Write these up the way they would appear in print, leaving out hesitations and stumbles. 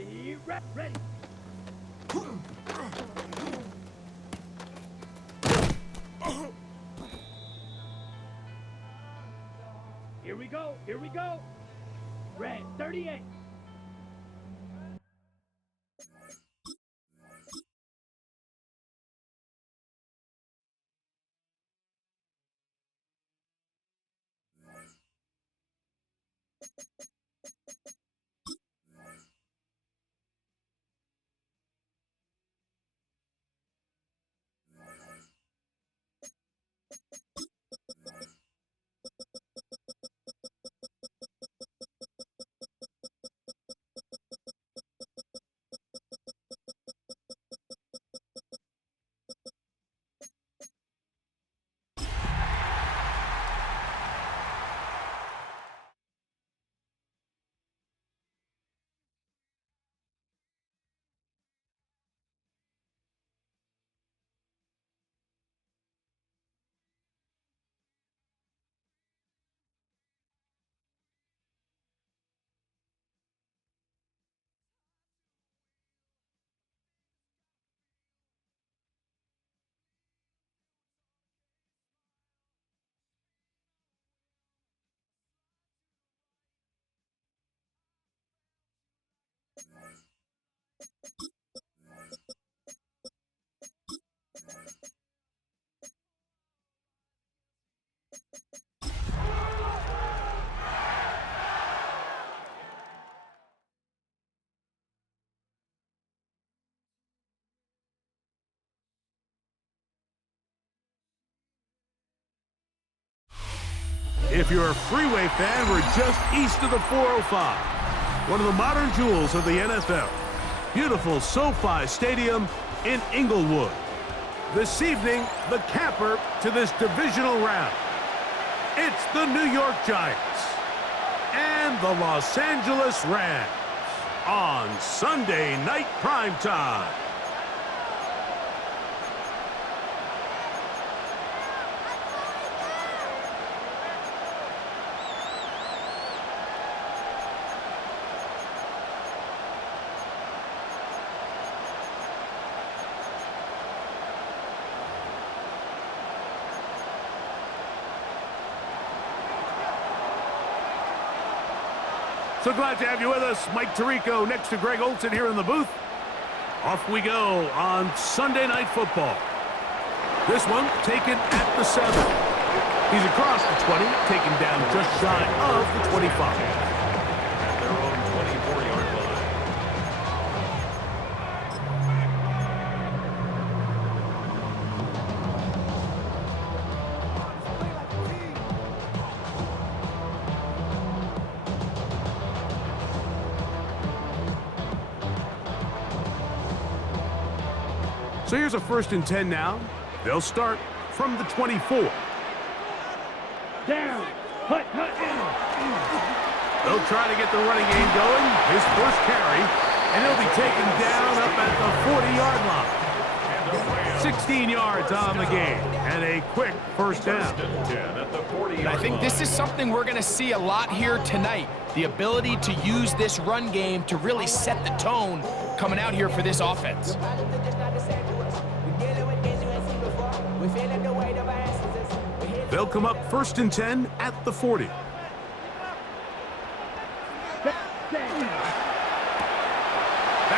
Ready, ready. Here we go. Red 38. If you're a freeway fan, we're just east of the 405. One of the modern jewels of the NFL. Beautiful SoFi Stadium in Inglewood. This evening, the capper to this divisional round. It's the New York Giants and the Los Angeles Rams on Sunday Night Primetime. So glad to have you with us. Mike Tirico next to Greg Olson here in the booth. Off we go on Sunday Night Football. This one taken at the 7. He's across the 20, taken down just shy of the 25. At their own 24-yard line. So here's a 1st and 10 now. They'll start from the 24. Down. Hut, in. They'll try to get the running game going. His first carry, and he'll be taken down up at the 40-yard line. 16 yards on the game, and a quick first down. And I think this is something we're going to see a lot here tonight. The ability to use this run game to really set the tone coming out here for this offense. They'll come up 1st and 10 at the 40. That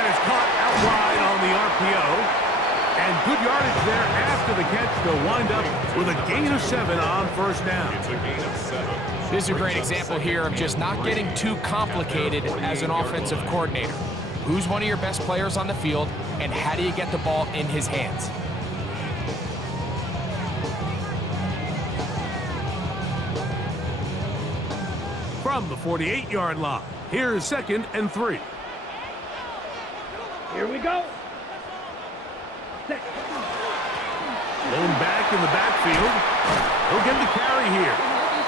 is caught out wide on the RPO. And good yardage there after the catch to wind up with a gain of 7 on 1st down. It's a gain of 7. This is a great example here of just not getting too complicated as an offensive coordinator. Who's one of your best players on the field, and how do you get the ball in his hands? From the 48-yard line, here's 2nd and 3. Here we go. Blown back in the backfield. He'll get the carry here.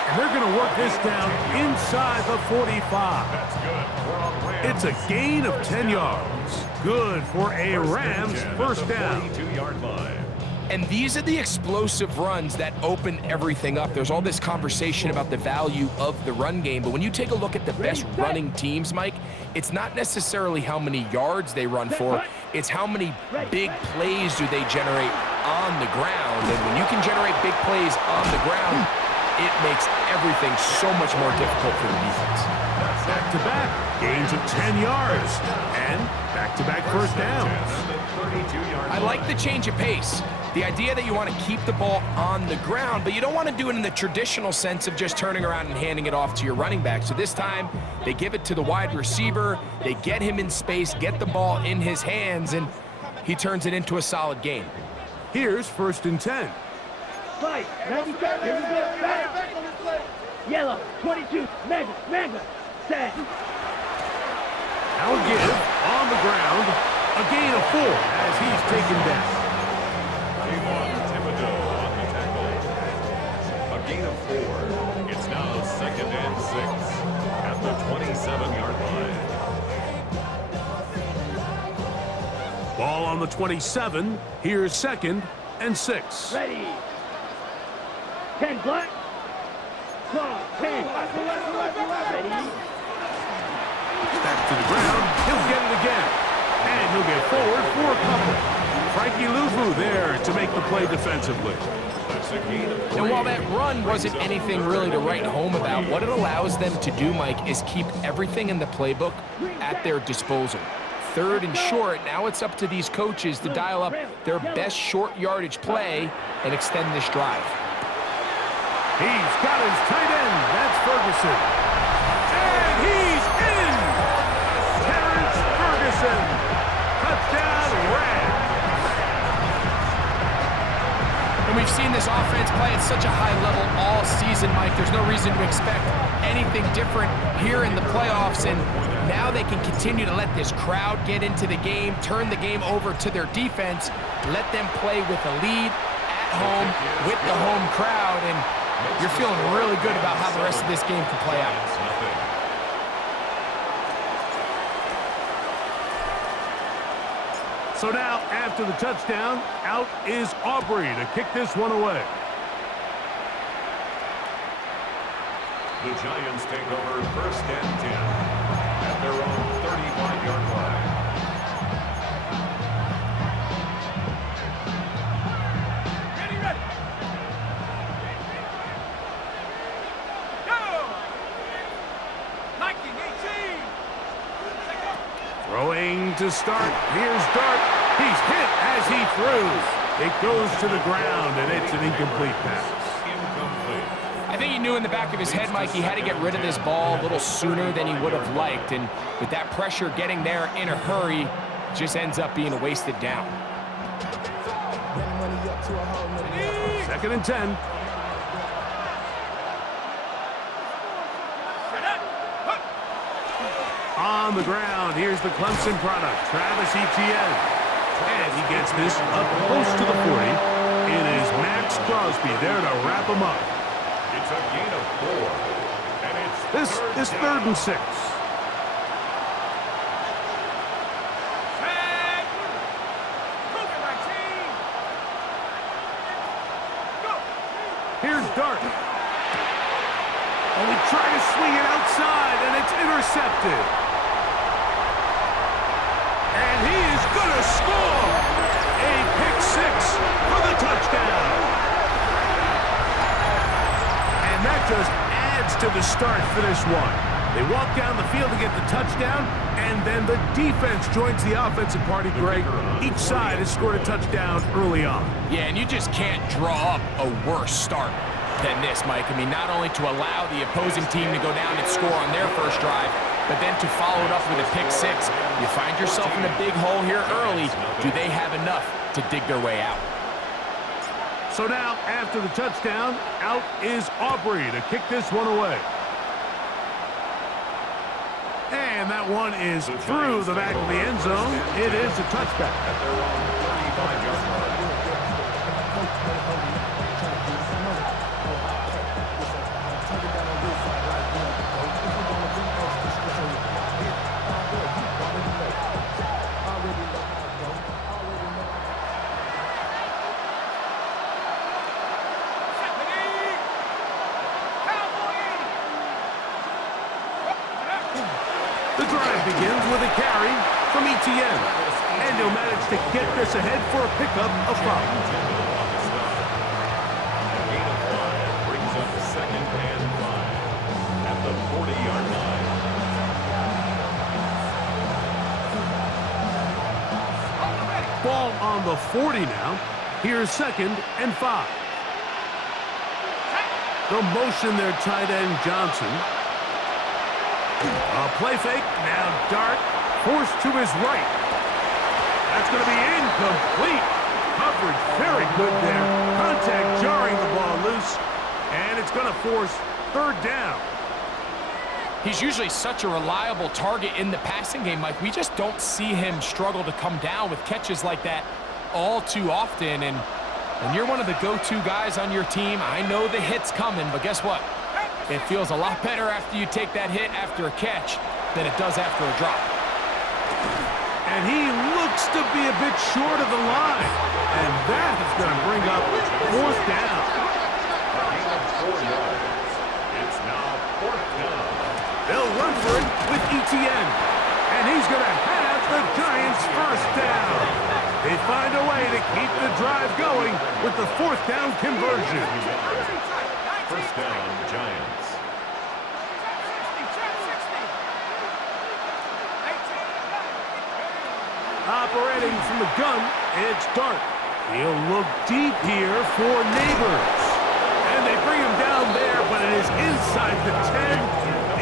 And they're going to work this down inside the 45. That's good. We're on Rams. It's a gain of 10 yards. Good for a Rams first down. 42-yard line. And these are the explosive runs that open everything up. There's all this conversation about the value of the run game, but when you take a look at the best running teams, Mike, it's not necessarily how many yards they run for, it's how many big plays do they generate on the ground. And when you can generate big plays on the ground, it makes everything so much more difficult for the defense. Back-to-back gains of 10 yards and back-to-back first downs. I like the change of pace. The idea that you want to keep the ball on the ground, but you don't want to do it in the traditional sense of just turning around and handing it off to your running back. So this time, they give it to the wide receiver, they get him in space, get the ball in his hands, and he turns it into a solid gain. Here's 1st and 10. Fight. 97. Here we go. Back. Yellow. 22. Mega. Set. Now give on the ground. A gain of 4 as he's taken down. On the tackle. A gain of 4. It's now 2nd and 6 at the 27-yard line. Ball on the 27. Here's 2nd and 6. Ready. 10 black. Claw. 10. Ready. Back to the ground. He'll get it again. And he'll get forward for a couple. Frankie Luvu there to make the play defensively. And while that run wasn't anything really to write home about, what it allows them to do, Mike, is keep everything in the playbook at their disposal. 3rd and short, now it's up to these coaches to dial up their best short yardage play and extend this drive. He's got his tight end. That's Ferguson. And he's in! Terrence Ferguson. Touchdown, Rams. And we've seen this offense play at such a high level all season, Mike. There's no reason to expect anything different here in the playoffs. And now they can continue to let this crowd get into the game, turn the game over to their defense, let them play with a lead at home with the home crowd. And you're feeling really good about how the rest of this game can play out. So now, after the touchdown, out is Aubrey to kick this one away. The Giants take over 1st and 10 at their own 35-yard line. Ready. Go! 1918. Throwing to start. Here's Dart. He's hit as he throws. It goes to the ground, and it's an incomplete pass. I think he knew in the back of his head, Mike, he had to get rid of this ball a little sooner than he would have liked. And with that pressure getting there in a hurry, just ends up being a wasted down. 2nd and 10. On the ground, here's the Clemson product, Travis Etienne. And he gets this up close to the 40. It is Max Crosby there to wrap him up. It's a gain of 4. And it's This is 3rd and 6. Here's Dart. And they try to swing it outside, and it's intercepted. And he is going to score a pick 6 for the touchdown. And that just adds to the start-finish one. They walk down the field to get the touchdown, and then the defense joins the offensive party, Greg. Each side has scored a touchdown early on. Yeah, and you just can't draw up a worse start than this, Mike. I mean, not only to allow the opposing team to go down and score on their first drive, but then to follow it up with a pick 6. You find yourself in a big hole here early. Do they have enough to dig their way out? So now, after the touchdown, out is Aubrey to kick this one away. And that one is through the back of the end zone. It is a touchback. at their own 35-yard line. The drive begins with a carry from ETN. And he'll manage to get this ahead for a pickup of 5. Gain of 5 brings up 2nd and 5 at the 40-yard line. Ball on the 40 now. Here's 2nd and 5. The motion there, tight end Johnson. A play fake. Now Dart forced to his right. That's going to be incomplete. Coverage very good there. Contact jarring the ball loose. And it's going to force 3rd down. He's usually such a reliable target in the passing game, Mike. We just don't see him struggle to come down with catches like that all too often. And when you're one of the go-to guys on your team, I know the hit's coming, but guess what? It feels a lot better after you take that hit after a catch than it does after a drop. And he looks to be a bit short of the line. And that is going to bring up 4th down. Gain of 4 yards. It's now 4th down. They'll run for it with ETN. And he's going to have the Giants' 1st down. They find a way to keep the drive going with the 4th down conversion. 1st down, Giants. Operating from the gun, it's Dart. He'll look deep here for Neighbors. And they bring him down there, but it is inside the 10.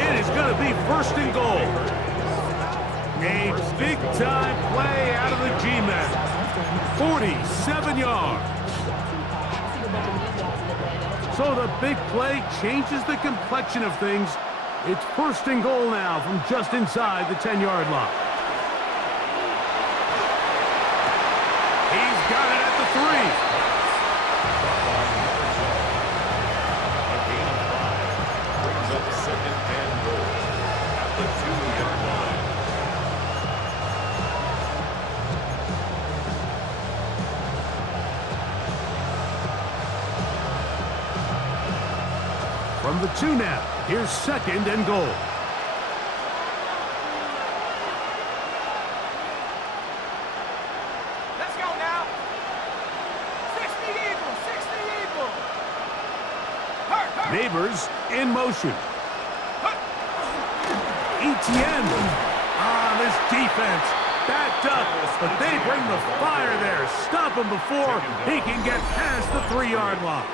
It is going to be 1st and goal. A big-time play out of the G-men. 47 yards. So the big play changes the complexion of things. It's 1st and goal now from just inside the 10-yard line. He's got it at the 3. A gain of 5 brings up 2nd and goal at the 2-yard line. From the 2 now, here's 2nd and goal. Let's go now. 60 Eagles, 60 Eagles. Neighbors in motion. ETN on this defense. Backed up, but they bring the fire there. Stop him before he can get past the 3-yard line.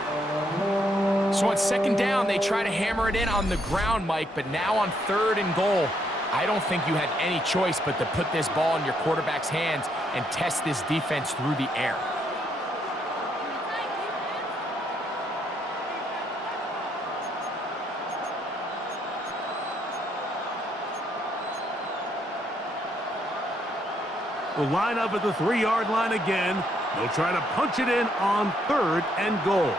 So on 2nd down, they try to hammer it in on the ground, Mike, but now on 3rd and goal, I don't think you had any choice but to put this ball in your quarterback's hands and test this defense through the air. Will line up at the 3-yard line again. They'll try to punch it in on 3rd and goal.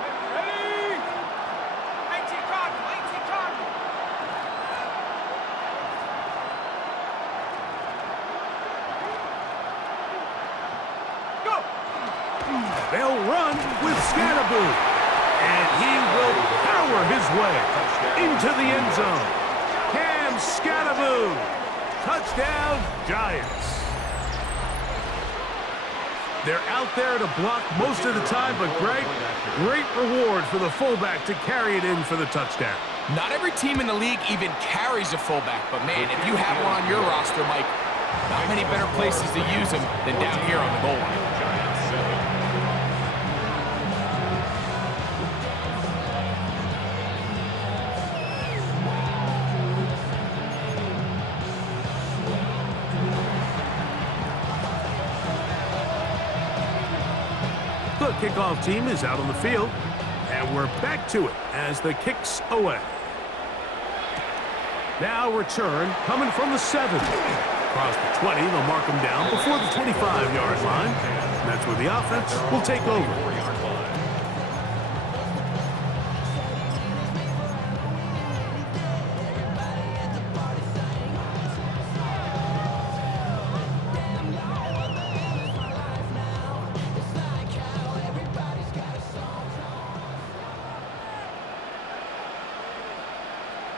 They'll run with Scatterboo. And he will power his way into the end zone. Cam Scatterboo. Touchdown, Giants. They're out there to block most of the time, but Greg, great reward for the fullback to carry it in for the touchdown. Not every team in the league even carries a fullback, but man, if you have one on your roster, Mike, not many better places to use him than down here on the goal line. The kickoff team is out on the field, and we're back to it as the kick's away. Now return coming from the 7. Across the 20, they'll mark them down before the 25-yard line. And that's where the offense will take over.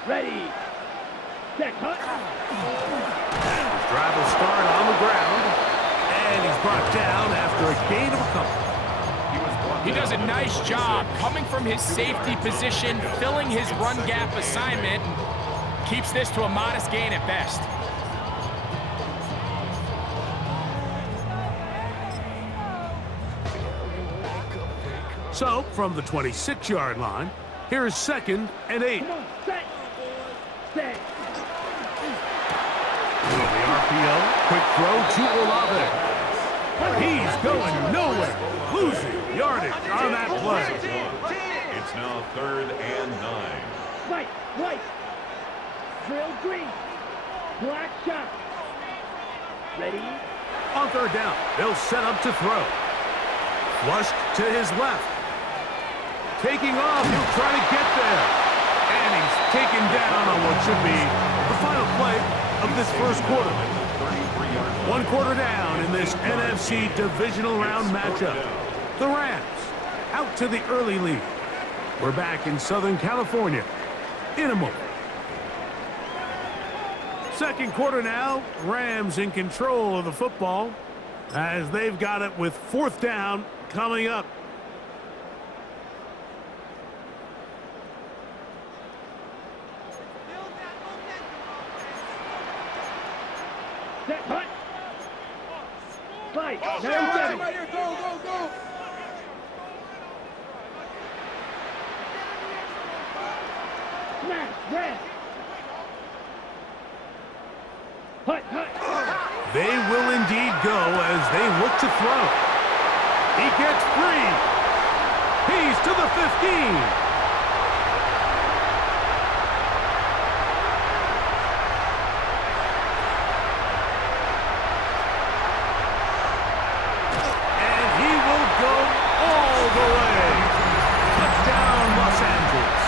Ready, set, cut. start on the ground. And he's brought down after a gain of a couple. He does a nice job coming from his safety position, filling his run gap assignment, and keeps this to a modest gain at best. So, from the 26-yard line, here's 2nd and 8. Come on, set. Set. With the RPO, quick throw to Olave. He's going nowhere, losing yardage on that play. It's now 3rd and 9. White. Drill green. Black shot. Ready? On 3rd down, they'll set up to throw. Flushed to his left. Taking off, he'll try to get there. And he's taken down on what should be the final play of this first quarter. 1 quarter down in this NFC divisional round matchup. The Rams out to the early lead. We're back in Southern California in a moment. 2nd quarter now, Rams in control of the football as they've got it with 4th down coming up. Set. Hut. Fight. 97. Right here. Go. Smash. Red. Hut. They will indeed go as they look to throw. He gets free. He's to the 15. And he will go all the way. Touchdown, Los Angeles.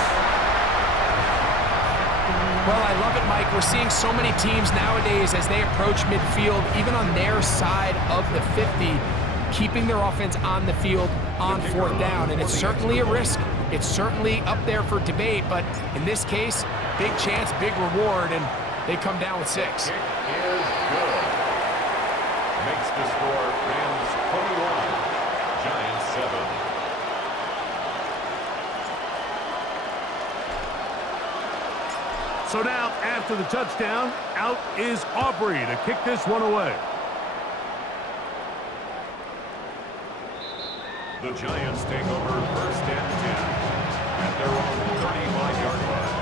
Well, I love it, Mike. We're seeing so many teams nowadays as they approach midfield, even on their side of the 50, keeping their offense on the field on 4th down. And it's certainly a risk. It's certainly up there for debate, but in this case, big chance, big reward, and they come down with 6. Kick is good. Makes the score Rams 21, Giants 7. So now, after the touchdown, out is Aubrey to kick this one away. The Giants take over 1st and 10 at their own 35-yard line.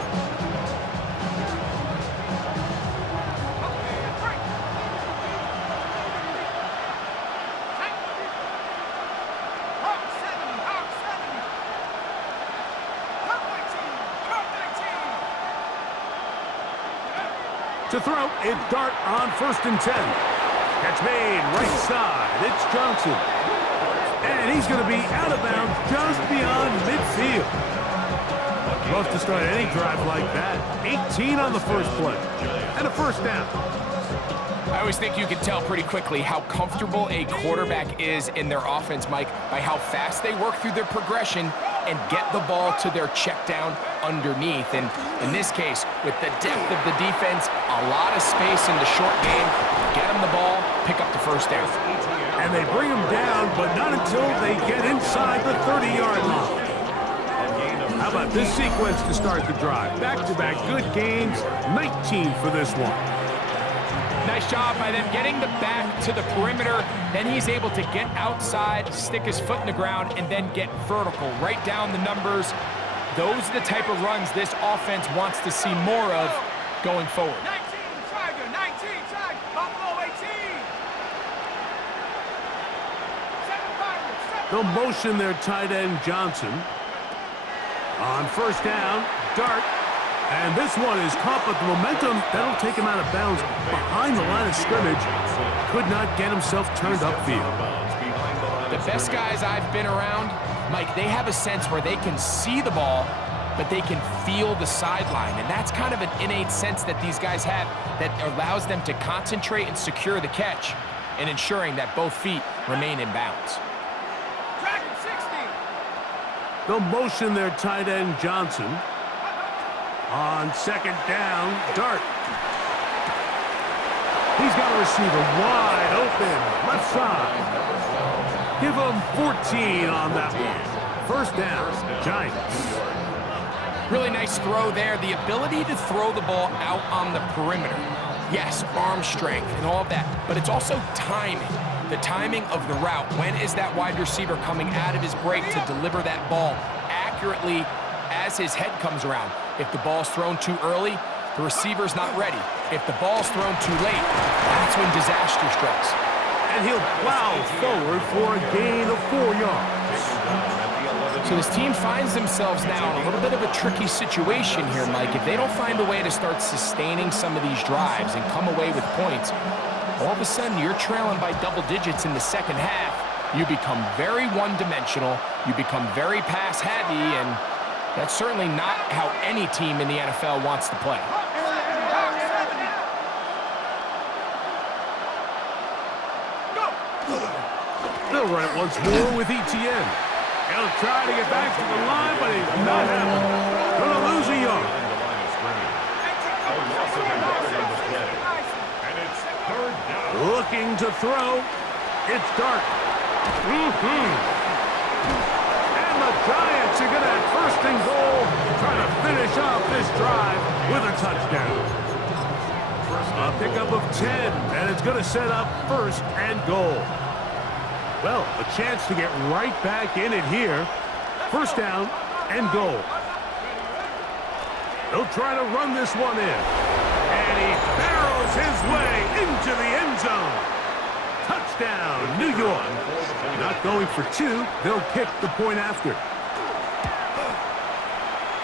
To throw, it's Dart on 1st and 10. Catch made right side. It's Johnson. And he's going to be out of bounds just beyond midfield. Love to start any drive like that. 18 on the first play. And a 1st down. I always think you can tell pretty quickly how comfortable a quarterback is in their offense, Mike, by how fast they work through their progression and get the ball to their check down underneath. And in this case, with the depth of the defense, a lot of space in the short game, get them the ball, pick up the 1st down. And they bring him down, but not until they get inside the 30-yard line. How about this sequence to start the drive? Back-to-back good gains, 19 for this one. Nice job by them getting the back to the perimeter. Then he's able to get outside, stick his foot in the ground, and then get vertical. Right down the numbers. Those are the type of runs this offense wants to see more of going forward. 19, Tiger, 19, Tiger, Buffalo 18. They'll motion their tight end Johnson. On 1st down, Dart. And this one is caught, but the momentum, that'll take him out of bounds behind the line of scrimmage. Could not get himself turned upfield. The best guys I've been around, Mike, they have a sense where they can see the ball, but they can feel the sideline. And that's kind of an innate sense that these guys have that allows them to concentrate and secure the catch and ensuring that both feet remain in bounds. Dragon 60. They'll motion their tight end Johnson. On 2nd down, Dart. He's got a receiver wide open, left side. Give him 14 on that one. First down, Giants. Really nice throw there. The ability to throw the ball out on the perimeter. Yes, arm strength and all of that, but it's also timing. The timing of the route. When is that wide receiver coming out of his break to deliver that ball accurately as his head comes around? If the ball's thrown too early, the receiver's not ready. If the ball's thrown too late, that's when disaster strikes. And he'll plow forward for a gain of 4 yards. So this team finds themselves now in a little bit of a tricky situation here, Mike. If they don't find a way to start sustaining some of these drives and come away with points, all of a sudden you're trailing by double digits in the second half. You become very one-dimensional. You become very pass-heavy, and that's certainly not how any team in the NFL wants to play. They'll run it once more with ETN. He'll try to get back to the line, but he's not happening. Gonna lose a yard. Looking to throw. It's dark. And the Giants are gonna have first and goal, trying to finish off this drive with a touchdown. A pickup of 10, and it's gonna set up first and goal. Well, a chance to get right back in it here. First down and goal. They'll try to run this one in. And he barrels his way into the end zone. Touchdown, New York. Not going for 2. They'll kick the point after.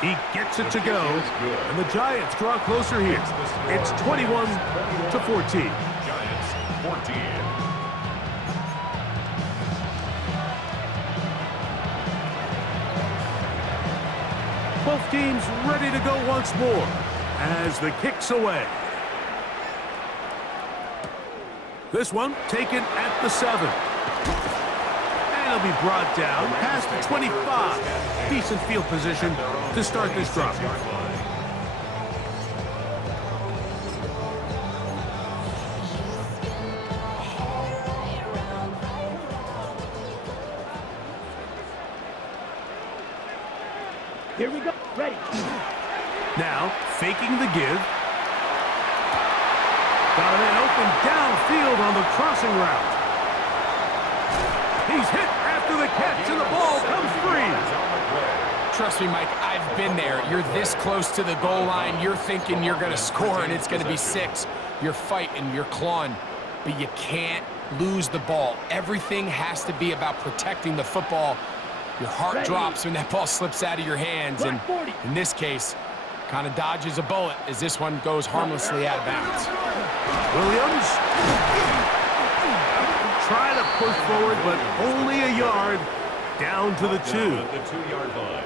He gets it to go. And the Giants draw closer here. It's 21-14. Giants 14. Both teams ready to go once more as the kick's away. This one taken at the 7. And it'll be brought down past the 25. Decent field position to start this drive. Here we go. Ready. Now, faking the give. Got a man open downfield on the crossing route. He's hit after the catch, and the ball comes free. Trust me, Mike, I've been there. You're this close to the goal line. You're thinking you're going to score, and it's going to be 6. You're fighting, you're clawing, but you can't lose the ball. Everything has to be about protecting the football. Your heart drops when that ball slips out of your hands, and in this case, kind of dodges a bullet as this one goes harmlessly out of bounds. Williams trying to push forward, but only a yard down to the 2. At the 2-yard line.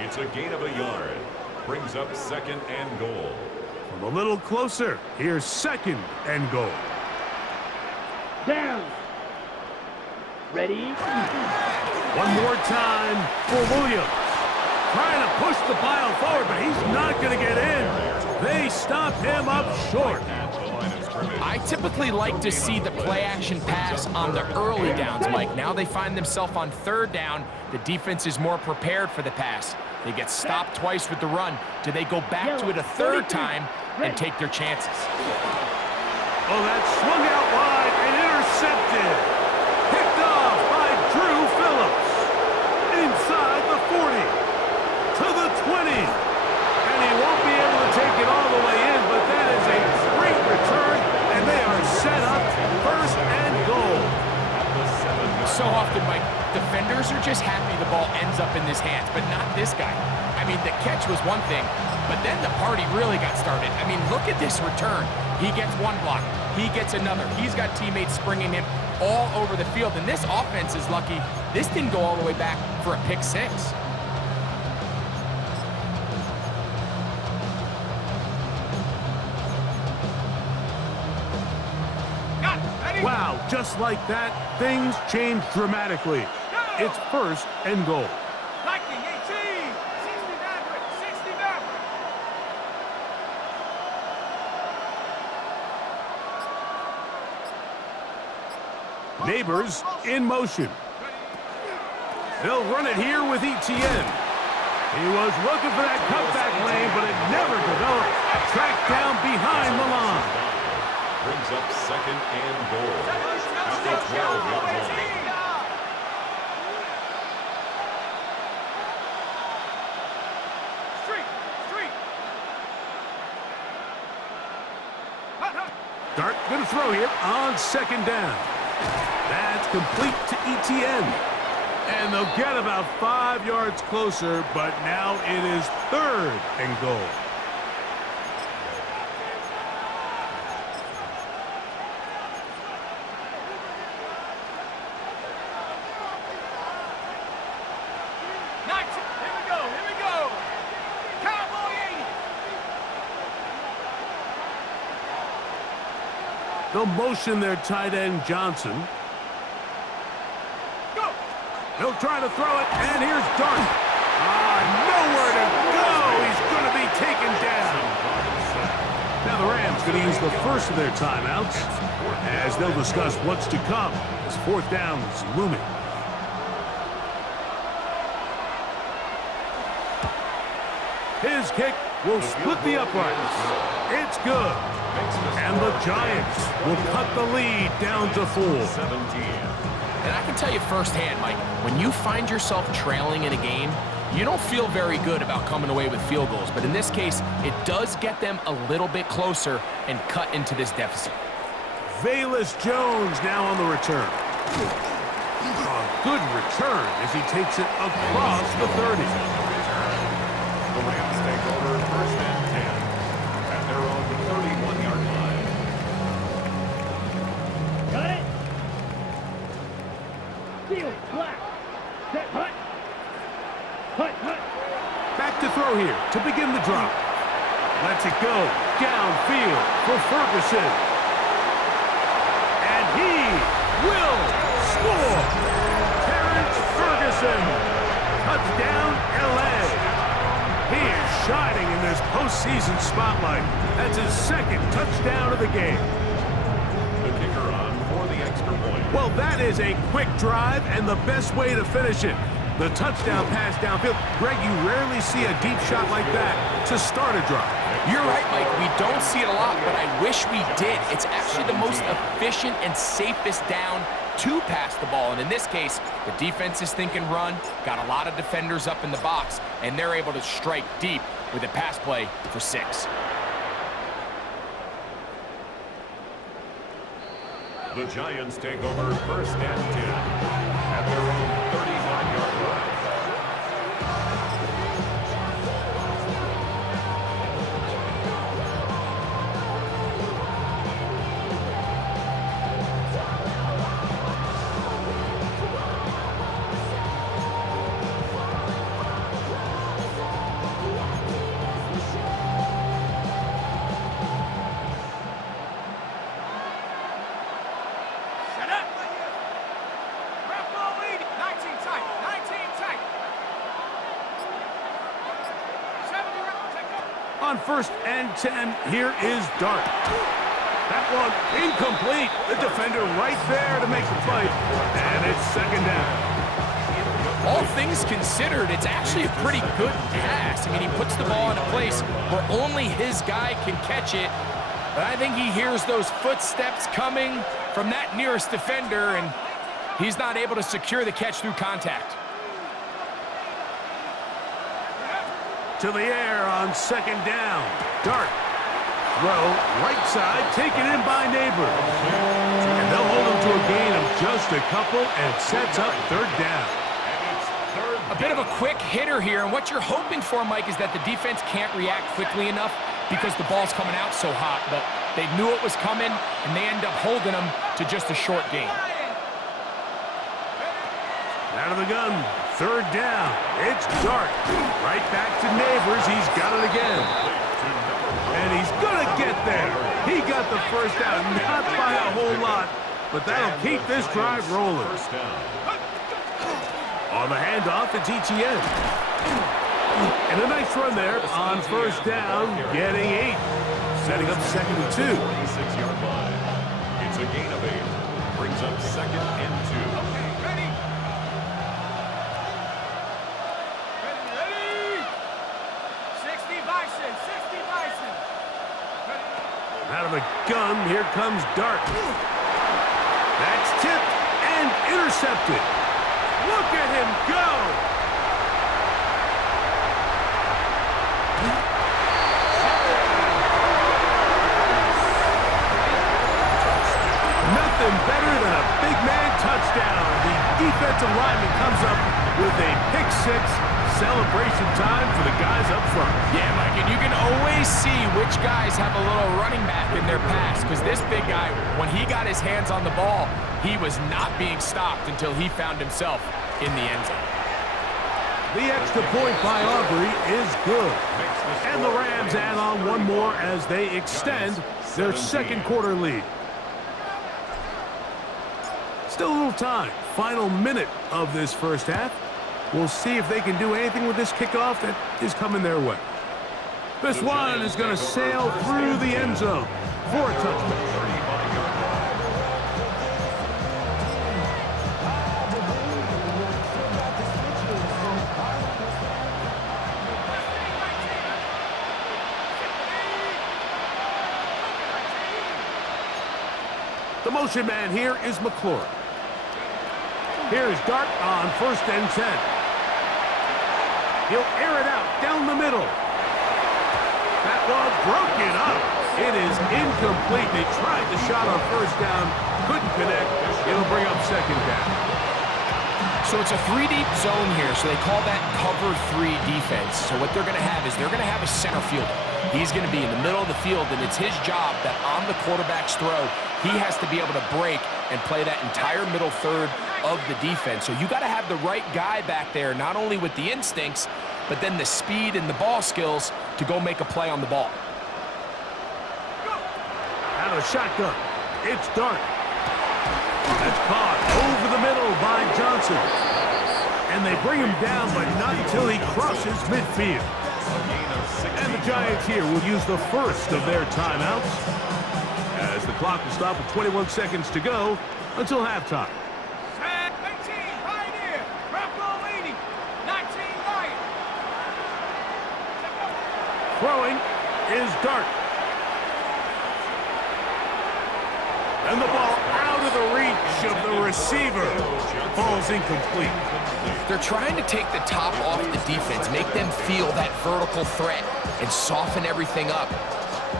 It's a gain of a yard. Brings up second and goal. From a little closer, here's second and goal. Down. Ready. One more time for Williams. Trying to push the pile forward, but he's not going to get in. They stop him up short. I typically like to see the play-action pass on the early downs, Mike. Now they find themselves on 3rd down. The defense is more prepared for the pass. They get stopped twice with the run. Do they go back to it a 3rd time and take their chances? Oh, that swung out wide and intercepted. Picked off by Drew Phillips. Inside the 40. To the 20. And he won't be able to take it all the way in, but that is a great return, and they are set up first and goal. So often, Mike, defenders are just happy the ball ends up in his hands, but not this guy. I mean, the catch was one thing, but then the party really got started. I mean, look at this return. He gets one block. He gets another. He's got teammates springing him all over the field, and this offense is lucky this didn't go all the way back for a pick 6. Wow, just like that, things change dramatically. It's first and goal. Liking 18. 69. Neighbors in motion. They'll run it here with Etienne. He was looking for that cutback lane, but it never developed. Tracked down behind the line. Brings up second and goal. After 12 yards on. Dart gonna throw here on second down. That's complete to Etienne. And they'll get about 5 yards closer, but now it is third and goal. They'll motion their tight end, Johnson. Go. He'll try to throw it, and here's Dart. Nowhere to go. He's going to be taken down. Now the Rams going to use the first of their timeouts as they'll discuss what's to come as fourth down is looming. His kick will split the uprights. It's good. And the Giants will cut the lead down to 4. 17. And I can tell you firsthand, Mike, when you find yourself trailing in a game, you don't feel very good about coming away with field goals. But in this case, it does get them a little bit closer and cut into this deficit. Velus Jones now on the return. A good return as he takes it across the 30. The Rams take over first and 10 at their own 31-yard line. Got it. Field, black. Set, hut. Hut, hut. Back to throw here to begin the drop. Lets it go downfield for Ferguson. And he will score. Terrence Ferguson. Touchdown, L.A. He is shining in this postseason spotlight. That's his second touchdown of the game. The kicker on for the extra point. Well, that is a quick drive and the best way to finish it. The touchdown pass downfield. Greg, you rarely see a deep shot like that to start a drive. You're right, Mike. We don't see it a lot, but I wish we did. It's actually the most efficient and safest down to pass the ball. And in this case, the defense is thinking run, got a lot of defenders up in the box, and they're able to strike deep with a pass play for 6. The Giants take over first and 10 at their own 35-yard line. On first and 10, here is Dart. That one incomplete. The defender right there to make the play. And it's second down. All things considered, it's actually a pretty good pass. I mean, he puts the ball in a place where only his guy can catch it. But I think he hears those footsteps coming from that nearest defender, and he's not able to secure the catch through contact. To the air on second down. Dart. Throw right side, taken in by Neighbors. And they'll hold him to a gain of just a couple and sets up third down. A bit of a quick hitter here, and what you're hoping for, Mike, is that the defense can't react quickly enough because the ball's coming out so hot, but they knew it was coming, and they end up holding them to just a short gain. Out of the gun, third down. It's Dart. Right back to Neighbors. He's got it again. And he's going to get there. He got the first down, not by a whole lot, but that'll keep this drive rolling. On the handoff, it's Etienne. And a nice run there on first down, getting 8. Setting up second and 2. 26-yard line. It's a gain of 8. brings up 2nd and 2. Okay, ready? Ready? 60 Bison, 60 Bison. Ready? Out of the gun, here comes Dart. That's tipped and intercepted. Look at him go! Nothing better than a big man touchdown. The defensive lineman comes up with a pick-6. Celebration time for the guys up front. Yeah, Mike, and you can always see which guys have a little running back in their pass, because this big guy, when he got his hands on the ball, he was not being stopped until he found himself in the end zone. The extra point by Aubrey is good. And the Rams add on one more as they extend their second quarter lead. Still a little time. Final minute of this first half. We'll see if they can do anything with this kickoff that is coming their way. This one is going to sail through the end zone for a touchdown. The motion man here is McClure. Here's Dart on 1st and 10. He'll air it out down the middle. That one broken up. It is incomplete. They tried the shot on 1st down. Couldn't connect. It'll bring up 2nd down. So it's a 3-deep zone here, so they call that cover 3 defense. So what they're going to have is they're going to have a center fielder. He's going to be in the middle of the field, and it's his job that on the quarterback's throw, he has to be able to break and play that entire middle third of the defense. So you got to have the right guy back there, not only with the instincts, but then the speed and the ball skills to go make a play on the ball. Out of the shotgun, it's Dart. That's caught over the middle by Johnson. And they bring him down, but not until he crosses midfield. And the Giants here will use the first of their timeouts, as the clock will stop with 21 seconds to go until halftime. 18, Pioneer. Bronco 80. 19, Lion. Throwing is Dart. And the ball out of the reach of the receiver. Falls incomplete. They're trying to take the top off the defense, make them feel that vertical threat, and soften everything up.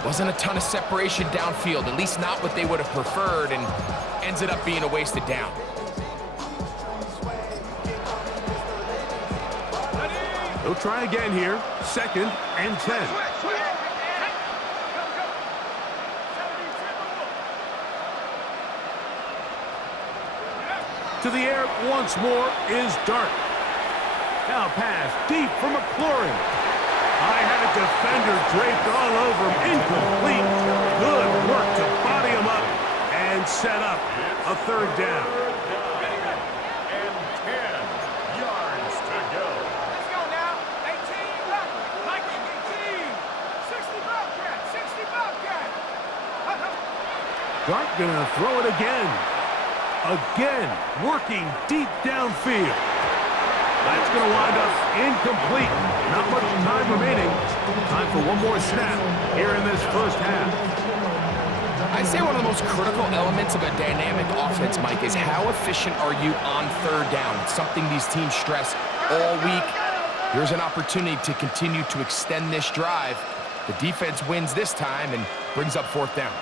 Wasn't a ton of separation downfield, at least not what they would have preferred, and ends up being a wasted down. They'll try again here. 2nd and 10. To the air once more is Dart. Now pass deep for McLaurin. I had a defender draped all over him. Incomplete. Good work to body him up and set up a 3rd down. And 10 yards to go. Let's go now. 18, Viking 18. 60 Bobcat, 60 Bobcat. Dart gonna throw it again. Again, working deep downfield. That's going to wind up incomplete. Not much time remaining. Time for one more snap here in this first half. I'd say one of the most critical elements of a dynamic offense, Mike, is how efficient are you on 3rd down? It's something these teams stress all week. Here's an opportunity to continue to extend this drive. The defense wins this time and brings up 4th down.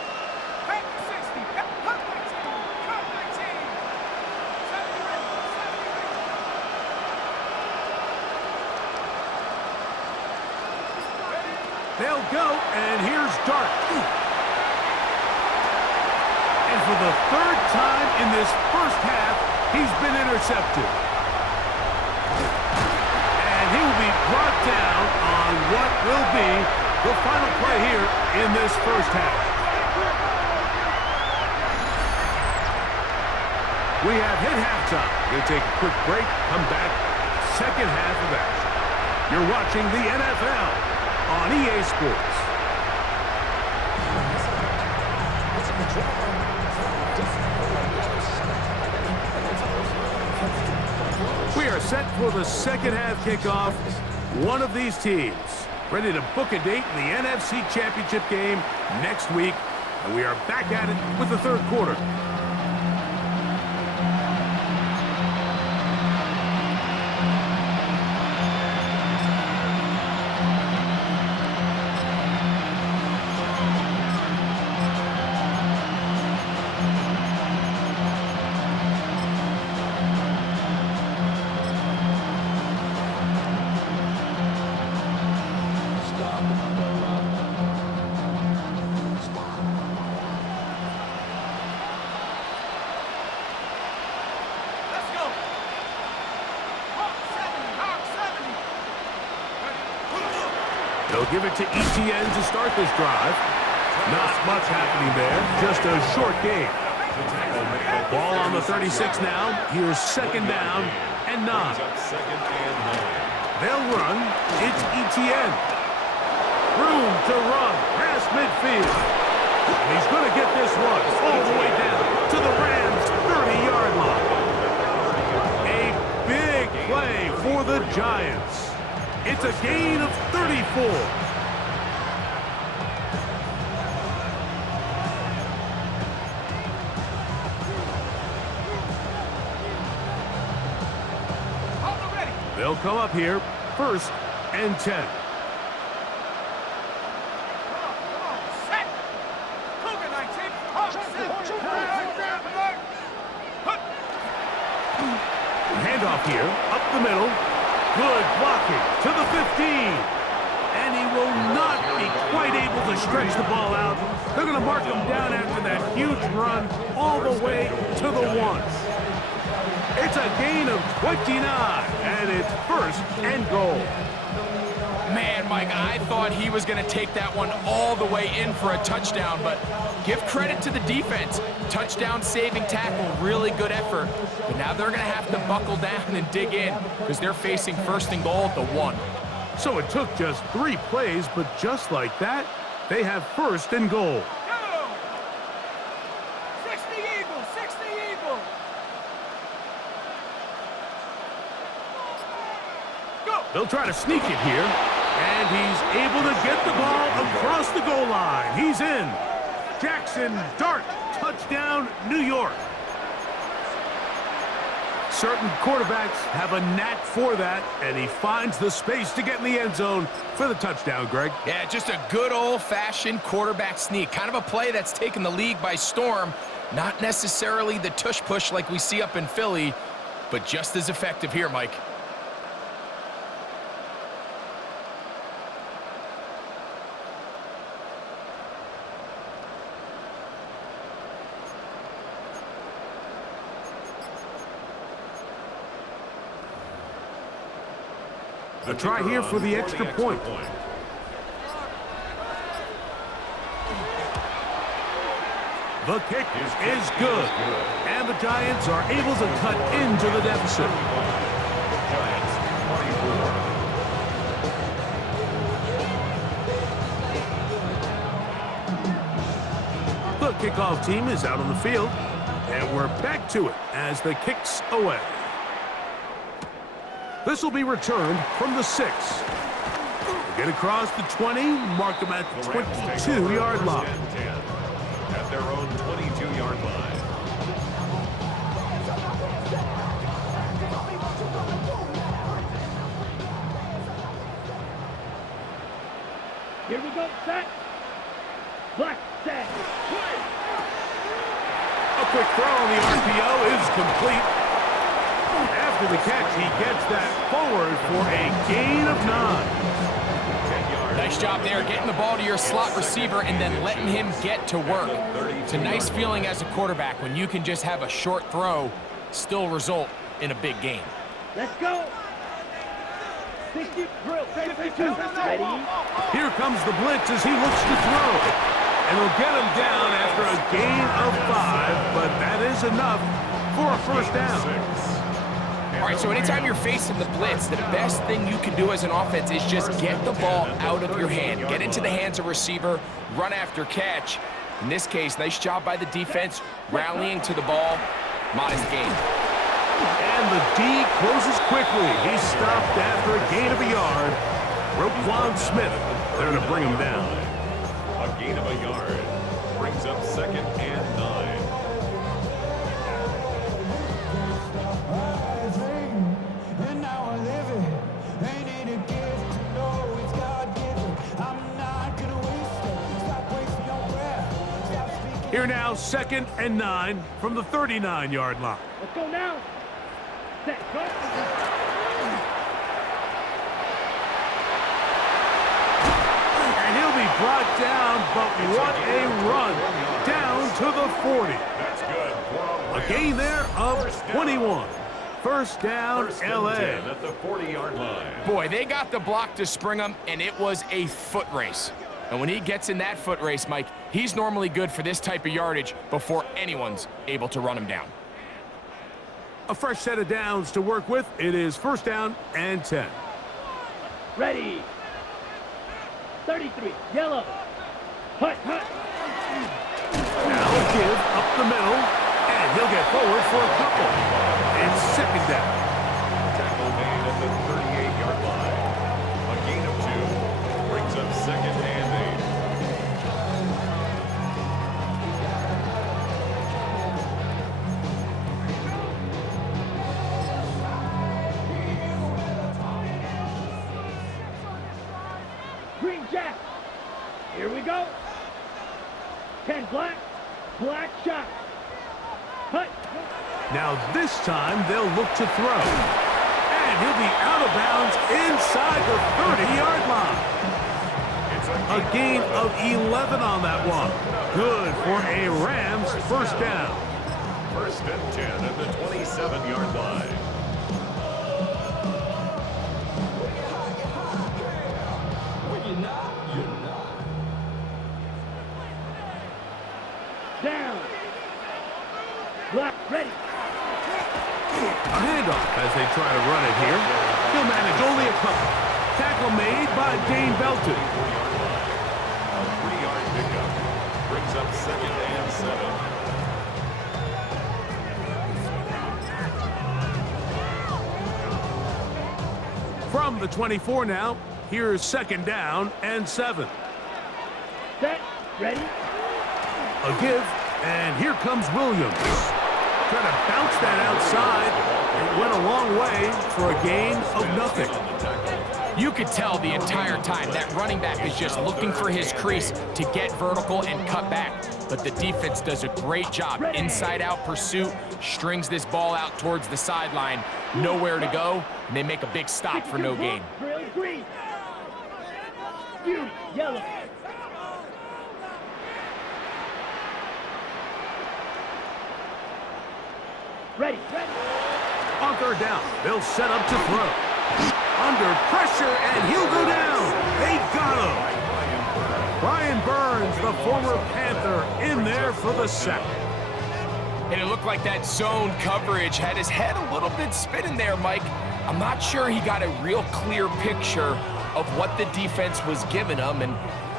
They'll go, and here's Dart. And for the 3rd time in this first half, he's been intercepted. And he will be brought down on what will be the final play here in this first half. We have hit halftime. We'll take a quick break, come back, second half of action. You're watching the NFL on EA Sports. set for the second half kickoff. One of these teams ready to book a date in the NFC Championship game next week. And we are back at it with the third quarter. They'll give it to ETN to start this drive. Not much happening there, just a short game. Ball on the 36 now. Here's second down and 9. They'll run. It's ETN. Room to run past midfield. And he's going to get this one all the way down to the Rams' 30-yard line. A big play for the Giants. It's a gain of 34. They'll come up here, 1st and 10. Handoff here, up the middle. Good blocking to the 15. And he will not be quite able to stretch the ball out. They're going to mark him down after that huge run all the way to the 1. It's a gain of 29, and it's 1st and goal. Man, Mike, I thought he was going to take that one all the way in for a touchdown, but give credit to the defense. Touchdown saving tackle, really good effort. But now they're going to have to buckle down and dig in because they're facing 1st and goal at the 1. So it took just 3 plays, but just like that, they have 1st and goal. Go! 60 Eagles, 60 Eagles! Go! They'll try to sneak it here, and he's able to get the ball across the goal line. He's in. Jackson Dart, touchdown, New York. Certain quarterbacks have a knack for that, and he finds the space to get in the end zone for the touchdown, Greg. Yeah, just a good old-fashioned quarterback sneak. Kind of a play that's taken the league by storm. Not necessarily the tush-push like we see up in Philly, but just as effective here, Mike. A try here for the extra point. The kick is good, and the Giants are able to cut into the deficit. The kickoff team is out on the field, and we're back to it as the kick's away. This will be returned from the 6. Get across the 20, mark them at the 22-yard line. At their own 22-yard line. Here we go, set. Black, set. A quick throw on the RPO is complete. After the catch, he gets that forward for a gain of 9. Nice job there, getting the ball to your slot receiver and then letting him get to work. It's a nice feeling as a quarterback when you can just have a short throw, still result in a big game. Let's go. 60, drill, 52, ready. Here comes the blitz as he looks to throw. And he'll get him down after a gain of 5, but that is enough for a 1st down. All right, so anytime you're facing the blitz, the best thing you can do as an offense is just get the ball out of your hand. Get into the hands of receiver, run after catch. In this case, nice job by the defense, rallying to the ball. Modest gain. And the D closes quickly. He's stopped after a gain of a yard. Roquan Smith there to bring him down. A gain of a yard brings up 2nd and 9. Here now, 2nd and 9 from the 39-yard line. Let's go now. Set, go. And he'll be brought down, but what a run. Down to the 40. That's good. A gain there of 21. First down, First and L.A. 10 at the 40-yard line. Boy, they got the block to spring him, and it was a foot race. And when he gets in that foot race, Mike, he's normally good for this type of yardage before anyone's able to run him down. A fresh set of downs to work with. It is first down and 10. Ready. 33, yellow. Hut, hut. Now give up the middle, and he'll get forward for a couple. It's second down. Tackle made at the 38-yard line. A gain of 2 brings up 2nd and 8. Green Jack. Here we go. 10 black. Black shot. Hut. Now this time they'll look to throw. And he'll be out of bounds inside the 30-yard line. A gain of 11 on that one. Good for a Rams first down. First and 10 at the 27-yard line. Down. Black, ready. A handoff as they try to run it here. He'll manage only a couple. Tackle made by Dane Belton. A 3-yard pickup brings up 2nd and 7. From the 24 now, here's second down and 7. Set, ready. A give, and here comes Williams. Trying to bounce that outside. It went a long way for a gain of nothing. You could tell the entire time that running back is just looking for his crease to get vertical and cut back. But the defense does a great job. Inside-out pursuit, strings this ball out towards the sideline. Nowhere to go, and they make a big stop for no gain. Drill green. Beauty, yellow. Ready, ready. On third down, they'll set up to throw. Under pressure, and he'll go down. They got him. Brian Burns, the former Panther, in there for the sack. And it looked like that zone coverage had his head a little bit spinning there, Mike. I'm not sure he got a real clear picture of what the defense was giving him, and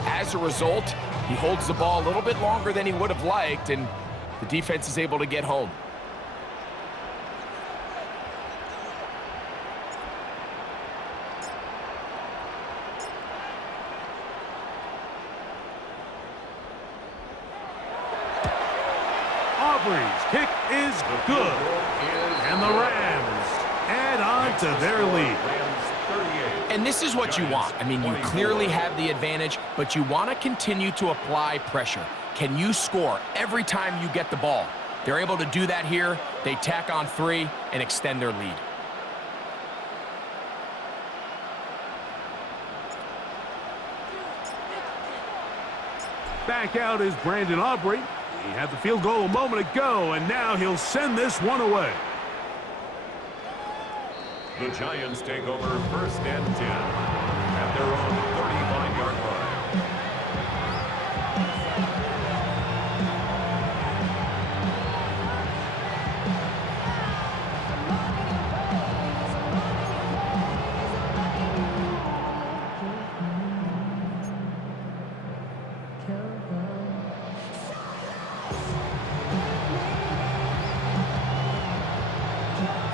as a result, he holds the ball a little bit longer than he would have liked, and the defense is able to get home. Aubrey's kick is good. And the Rams add on to their lead. And this is what you want. I mean, you clearly have the advantage, but you want to continue to apply pressure. Can you score every time you get the ball? They're able to do that here. They tack on 3 and extend their lead. Back out is Brandon Aubrey. He had the field goal a moment ago, and now he'll send this one away. The Giants take over first and 10 at their own 35-yard line.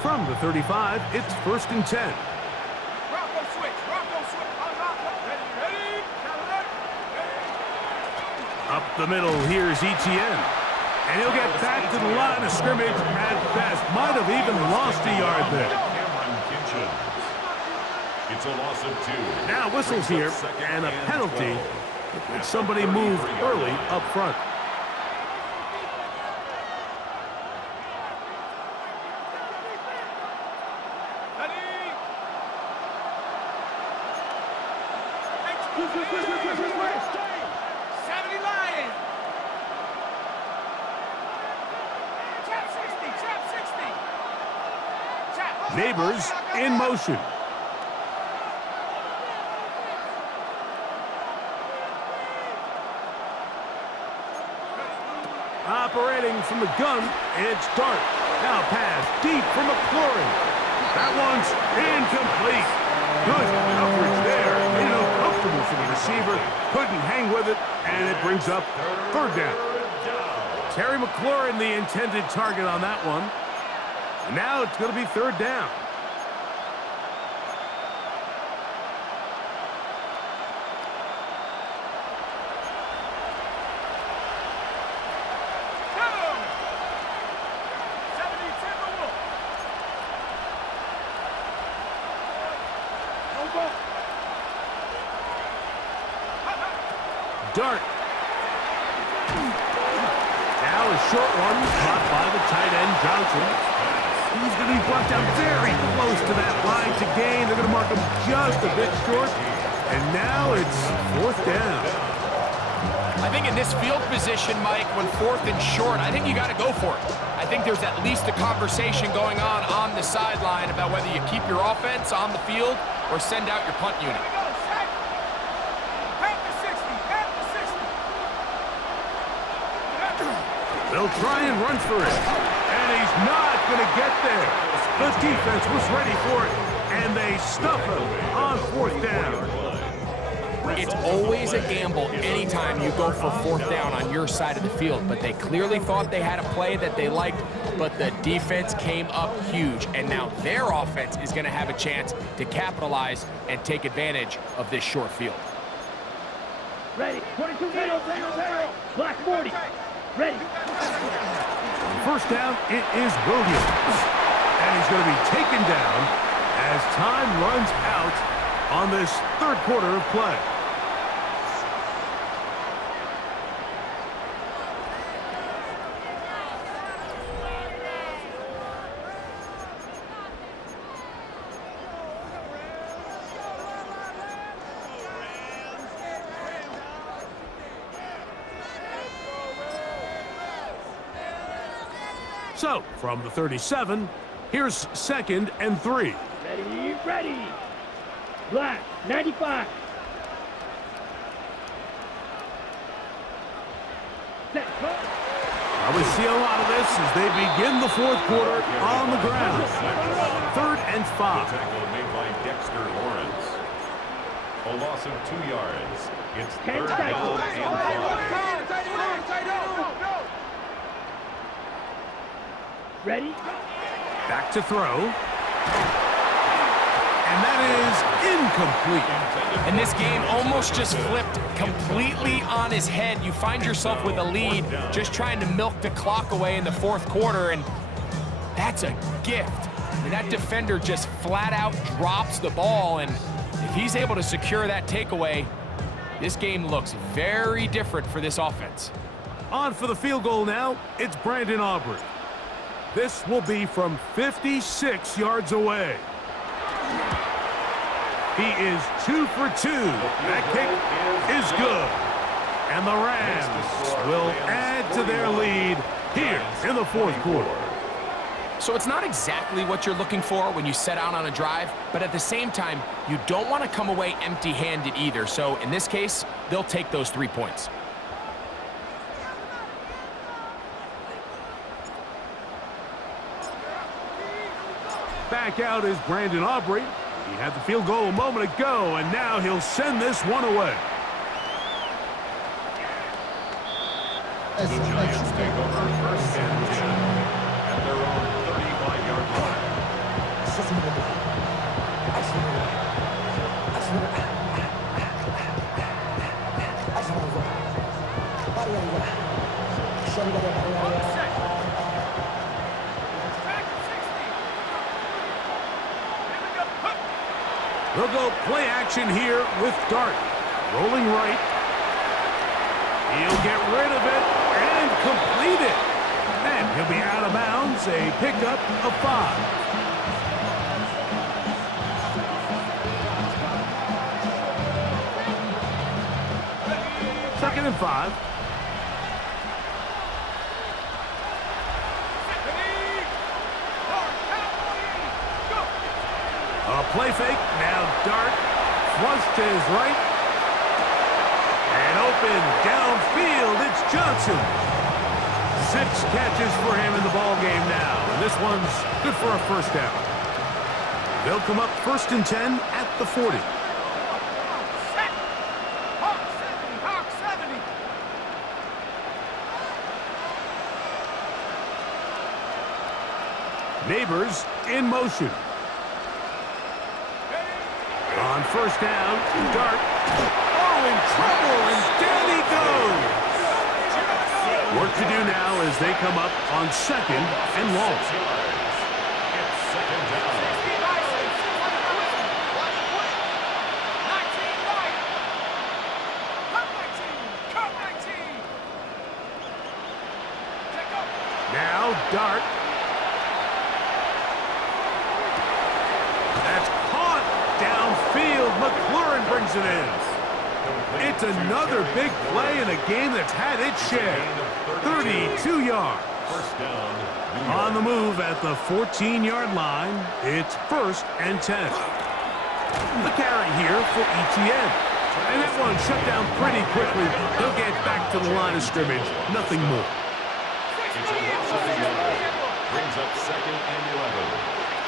From the 35, it's 1st and 10. Rocco switch. Rocco switch. Rocco. Ready. Ready. Up the middle, here's Etienne. And he'll get back to the line of scrimmage at best. Might have even lost a yard there. It's a loss of 2. Now whistles here, and a penalty. Somebody moved early up front. Ready. 70 Lions. Chap 60. Chap 60. Chap. Neighbors in motion. Operating from the gun, it's Dart. Now pass deep from McLaurin. That one's incomplete. Good coverage there. Made it uncomfortable for the receiver. Couldn't hang with it, and it brings up 3rd down. Terry McLaurin, the intended target on that one. And now it's going to be 3rd down. Dart. Now a short one caught by the tight end, Johnson. He's going to be brought down very close to that line to gain. They're going to mark him just a bit short. And now it's 4th down. I think in this field position, Mike, when 4th and short, I think you got to go for it. I think there's at least a conversation going on the sideline about whether you keep your offense on the field or send out your punt unit. They'll try and run for it, and he's not going to get there. The defense was ready for it, and they stuff him on 4th down. It's always a gamble anytime you go for 4th down on your side of the field, but they clearly thought they had a play that they liked, but the defense came up huge, and now their offense is going to have a chance to capitalize and take advantage of this short field. Ready. 22 0. Black 40. Ready. 1st down, it is Williams. And he's going to be taken down as time runs out on this 3rd quarter of play. So, from the 37, here's 2nd and 3. Ready, ready. Black, 95. Set, go. We see a lot of this as they begin the 4th quarter on the ground. 3rd and 5. Tackle made by Dexter Lawrence. A loss of 2 yards. It's 3rd down and 5. Ready? Back to throw. And that is incomplete. And this game almost just flipped completely on his head. You find yourself with a lead, just trying to milk the clock away in the 4th quarter, and that's a gift. And that defender just flat out drops the ball, and if he's able to secure that takeaway, this game looks very different for this offense. On for the field goal now, it's Brandon Aubrey. This will be from 56 yards away. He is 2 for 2. That kick is good. And the Rams will add to their lead here in the 4th quarter. So it's not exactly what you're looking for when you set out on a drive, but at the same time, you don't want to come away empty-handed either. So in this case, they'll take those 3 points. Back out is Brandon Aubrey. He had the field goal a moment ago, and now he'll send this one away. The Giants take over 1st and 10 at their own 35-yard line. They'll go play action here with Dart. Rolling right. He'll get rid of it and complete it. And he'll be out of bounds, a pickup of 5. Second and 5. A play fake. Now Dart flushed to his right. And open downfield. It's Johnson. 6 catches for him in the ball game now. And this one's good for a first down. They'll come up 1st and 10 at the 40. Neighbors in motion. On 1st down, Dart. Oh, in trouble, and down he goes. Work to do now as they come up on 2nd and long. Now Dart. That's caught downfield. McLaurin brings it in. It's another big play in a game that's had its share. 32 yards. On the move at the 14-yard line. It's 1st and 10. The carry here for ETN. And that one shut down pretty quickly. He'll get back to the line of scrimmage. Nothing more. Brings up 2nd and 11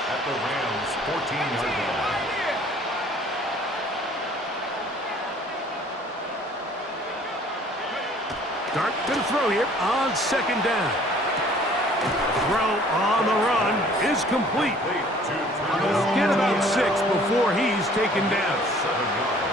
at the Rams' 14-yard line. Dart gonna throw here on 2nd down. Throw on the run is complete. He'll get about 6 before he's taken down. 7 yards.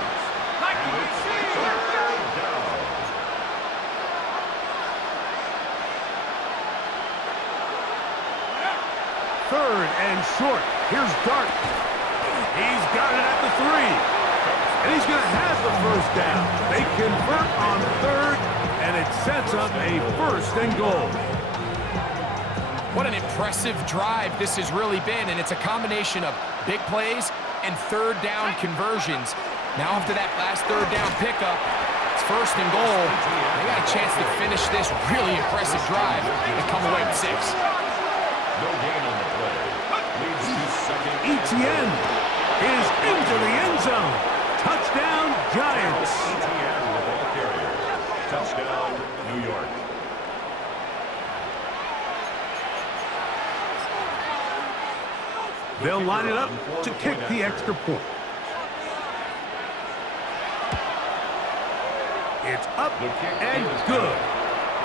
3rd and short. Here's Dart. He's got it at the 3. And he's going to have the 1st down. They convert on 3rd, and it sets up a 1st and goal. What an impressive drive this has really been, and it's a combination of big plays and 3rd down conversions. Now after that last 3rd down pickup, it's 1st and goal. They got a chance to finish this really impressive drive and come away with 6. No gain on the play. Leads to 2nd. ETN is into the end zone. Touchdown, Giants. ETN the ball carrier. Touchdown, New York. They'll line it up to kick the extra point. It's up and good.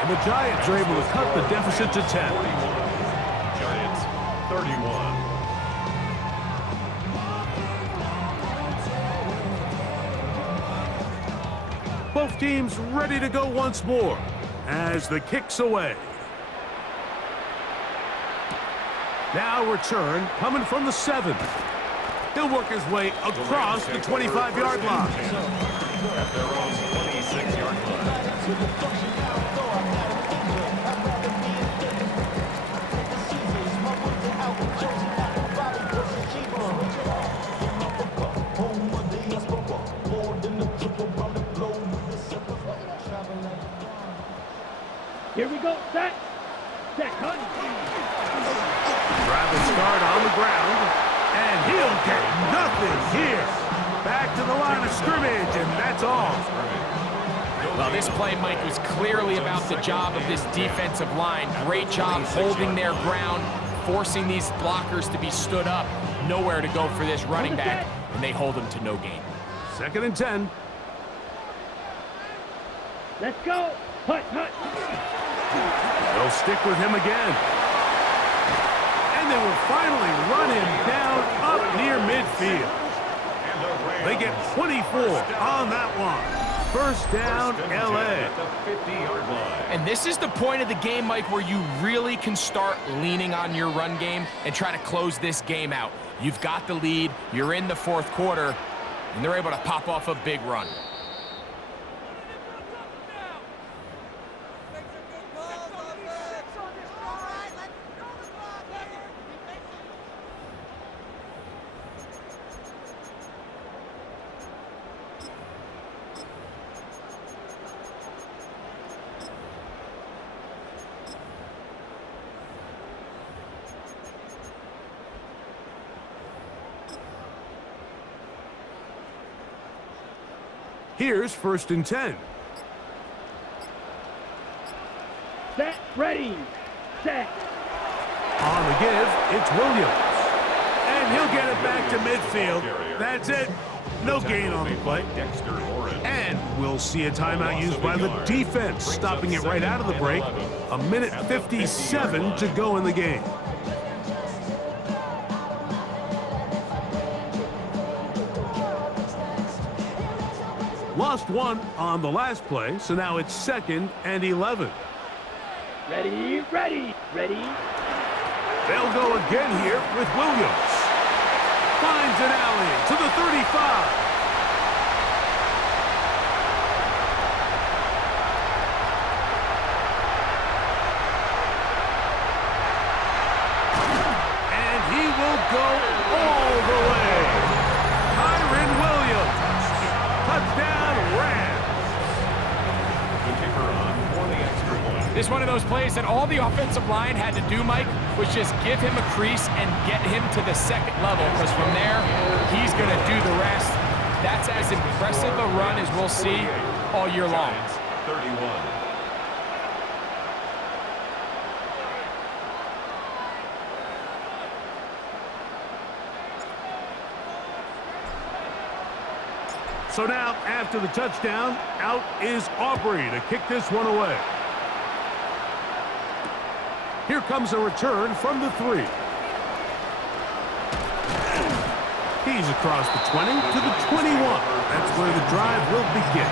And the Giants are able to cut the deficit to 10. 41. Giants, 31. Both teams ready to go once more as the kick's away. Now return coming from the 7. He'll work his way across the 25-yard line. At their own 26-yard line. Here we go. Set. Set. Cut. Rapid start on the ground, and he'll get nothing here. Back to the line of scrimmage, and that's all. Well, this play, Mike, was clearly about the job of this defensive line. Great job holding their ground, forcing these blockers to be stood up. Nowhere to go for this running back, and they hold him to no gain. 2nd and 10. Let's go. Hut, hut. They'll stick with him again. And they will finally run him down up near midfield. They get 24 on that one. 1st down, LA. And this is the point of the game, Mike, where you really can start leaning on your run game and try to close this game out. You've got the lead, you're in the fourth quarter, and they're able to pop off a big run. Here's 1st and 10. Set, ready, set. On the give, it's Williams. And he'll get it back to midfield. That's it. No gain on the play. And we'll see a timeout used by the defense, stopping it right out of the break. 1:57 to go in the game. Lost one on the last play, so now it's 2nd and 11. Ready, ready, ready. They'll go again here with Williams. Finds an alley to the 35. And he will go all the way. Kyron Williams. Touchdown, Rams. The kicker on for the extra point. This is one of those plays that all the offensive line had to do, Mike, was just give him a crease and get him to the 2nd level, because from there, he's going to do the rest. That's as impressive a run as we'll see all year long. 31. So now, after the touchdown, out is Aubrey to kick this one away. Here comes a return from the 3. He's across the 20 to the 21. That's where the drive will begin.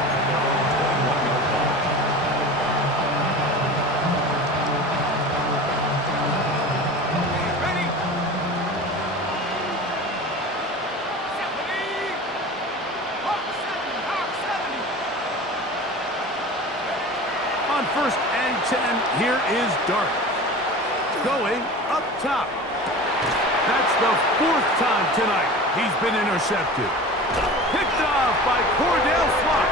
On 1st and 10, here is Dart. Going up top. That's the 4th time tonight he's been intercepted. Picked off by Cordell Flock.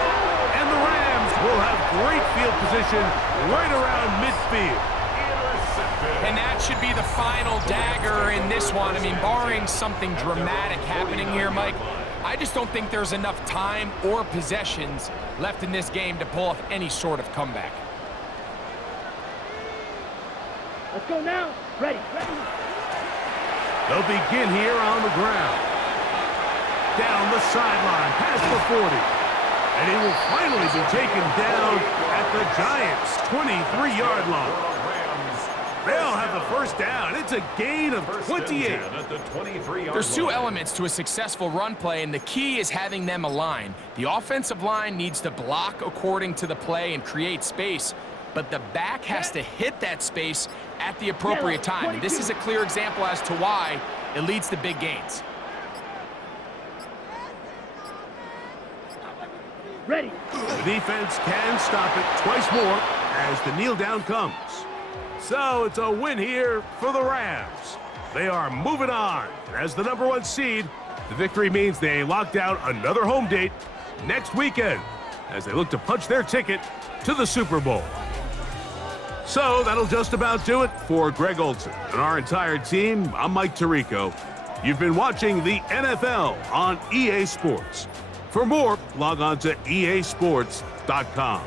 And the Rams will have great field position right around midfield. And that should be the final dagger in this one. I mean, barring something dramatic happening here, Mike, I just don't think there's enough time or possessions left in this game to pull off any sort of comeback. Let's go now. Ready, ready. They'll begin here on the ground. Down the sideline, past the 40. And he will finally be taken down at the Giants' 23-yard line. They'll have the 1st down. It's a gain of 28. There's 2 elements to a successful run play, and the key is having them align. The offensive line needs to block according to the play and create space, but the back has to hit that space at the appropriate time. And this is a clear example as to why it leads to big gains. Ready. The defense can stop it twice more as the kneel down comes. So it's a win here for the Rams. They are moving on. As the #1 seed, the victory means they locked out another home date next weekend as they look to punch their ticket to the Super Bowl. So that'll just about do it for Greg Olson and our entire team. I'm Mike Tirico. You've been watching the NFL on EA Sports. For more, log on to easports.com.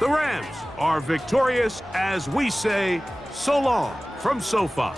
The Rams are victorious as we say so long from SoFi.